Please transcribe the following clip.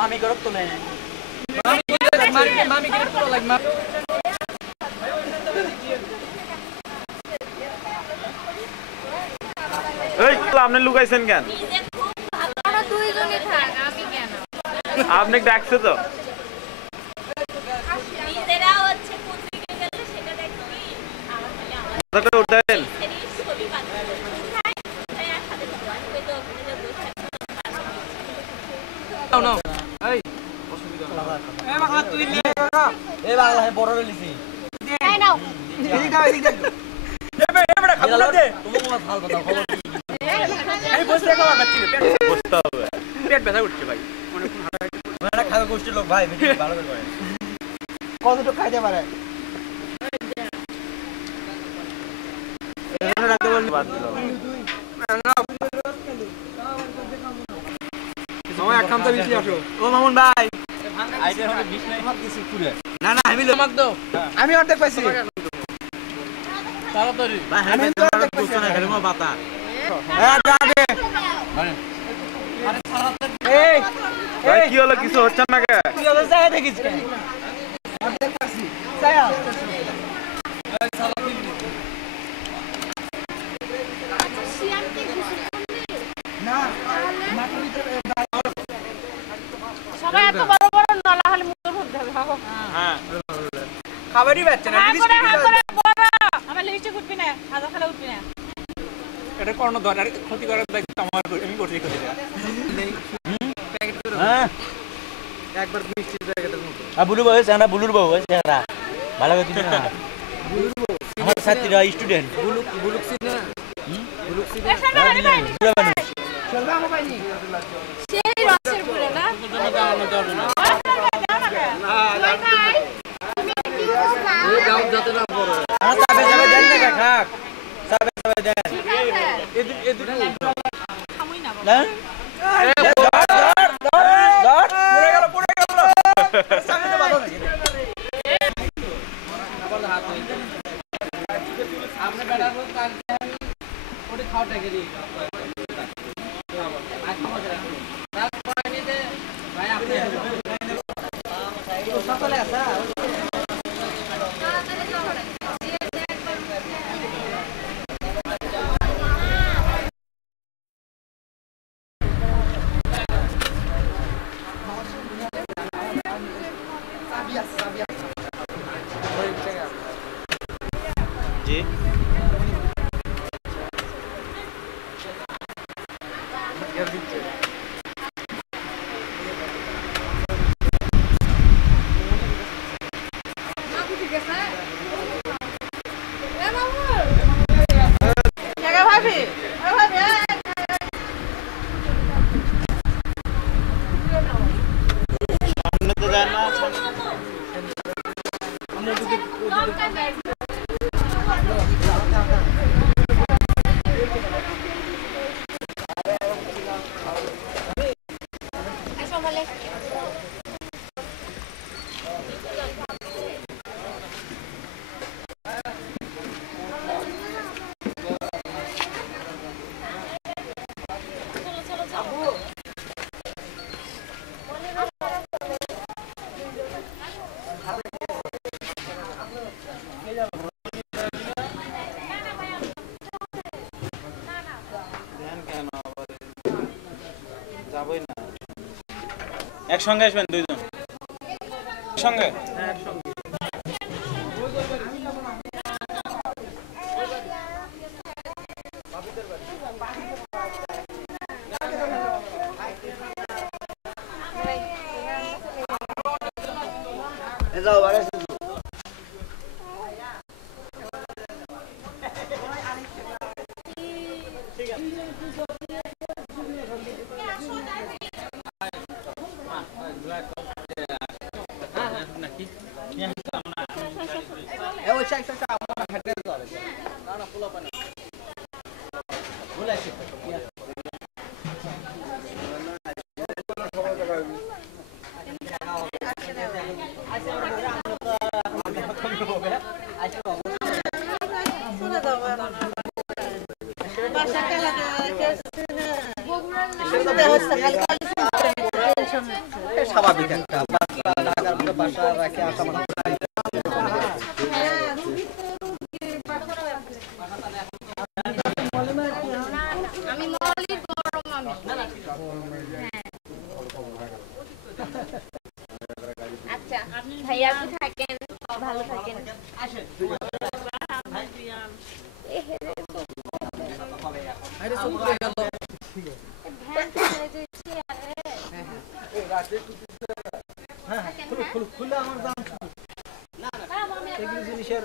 Mami garap to na. Mami garap to like ma. এই আপনি লুকাইছেন কেন? আমরা দুইজনে থাক আমি কেন? আপনি ডাকছে তো। নিজেরা হচ্ছে পত্রিকা গেলে সেটা দেখবি। আমার খালি আমার কতটা উঠেন? ছবি পাচ্ছি। তাই আর সাথে জয়েন করে তো ওখানে বসে নাও নাও এই অসুবিধা এই বাংলা তুই লে এই বাংলা হে বড় লিছি এই নাও এদিক দাও এদিক দাও এবারে খাবো না দে তুমি আমার ভাল কথা খবর এই বসে খাবার বাচ্চি বসতে হবে। পেট ব্যথা উঠছে ভাই মানে খাওয়া গোষ্ঠীর লোক ভাই বেশি ভালো করে কতটুকু খাইতে পারে এখানে রাখতে বলনি বাদ দিল। সময় একান্ত বেশি আসো ও মামুন ভাই আইতে হবে 20 নাই মাত্র কিছু পুরো না না আমি লোক দাও আমি অর্ধেক পাইছি তাড়াতাড়ি ভাই আমি তো অর্ধেক পাইছি না খালি মা বাতা হ্যাঁ দাদে মানে আরে তাড়াতাড়ি এই ভাই কি হলো কিছু হচ্ছে না কে? কি হলো যায় দেখিস কে অর্ধেক পাইছি যায় এই সালা দিন শিয়ামকে কিছু না মাটির ভিতরে সবাই এত বড় বড় নলা হলে মুখে ভরতে হবে খাবো হ্যাঁ খাবারই পাচ্ছে না বড় আমার লিস্টে উঠবি না আদা খালে উঠবি না এটা কোন ধরনের ক্ষতি করার দায়িত্ব আমার আমি করছি ক্ষতিটা হ্যাঁ একবার মিষ্টি জায়গাটার মতো বুলু বউ আছে না বুলুর বউ আছে না ভালো করে দিন না বুলুর বউ আমার ছাত্রীরা স্টুডেন্ট বুলুক সিনা বুলুক সিনা পুরো মানুষ চলবা আমার ভাই নি সেই রসের পুরো না দাও যত না বড় আর সাবে সাবে দেন না খাক সাবে সাবে দেন এদিক এদিক খামুই না না ধর পড়ে গেল সামনে বাধা নাকি আপনি বেটা রোজ কাল ওটা খাওয়াটা গেলি আজকে মজা রাখুন রাত পড়া নিতে ভাই আপনি সকালে আসা জি সামনে তো যায় না যাবই না একসঙ্গে আসবেন দুইজন একসঙ্গে হ্যাঁ একসঙ্গে যাও আরে স্বাভাবিক একটা বাচ্চা ঢাকার মধ্যে বাসা রাখে আসা মানে আমি মলির গরম আমি আচ্ছা ভাইয়া আপনি থাকেন ভালো থাকেন খুলে আমার দাম এগুলো জিনিসের